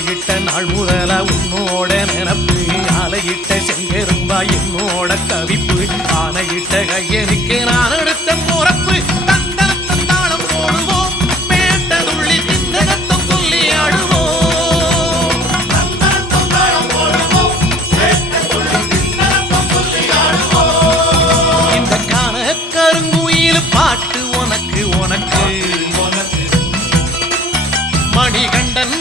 மாலையிட்ட நாள் முதல உன்னோட நினப்பு ஆலையிட்ட செங்கரும்பா என்னோட கவிப்பு ஆனையிட்ட கையனுக்கு நான் எடுத்த பொறப்பு தந்தனத்தம் தாளம் போடுவோம் மேட்டதுள்ளி திந்தகத்தம் சொல்லி ஆடுவோம் இந்த காண கருங்குயில் பாட்டு உனக்கு உனக்கு மணிகண்டன்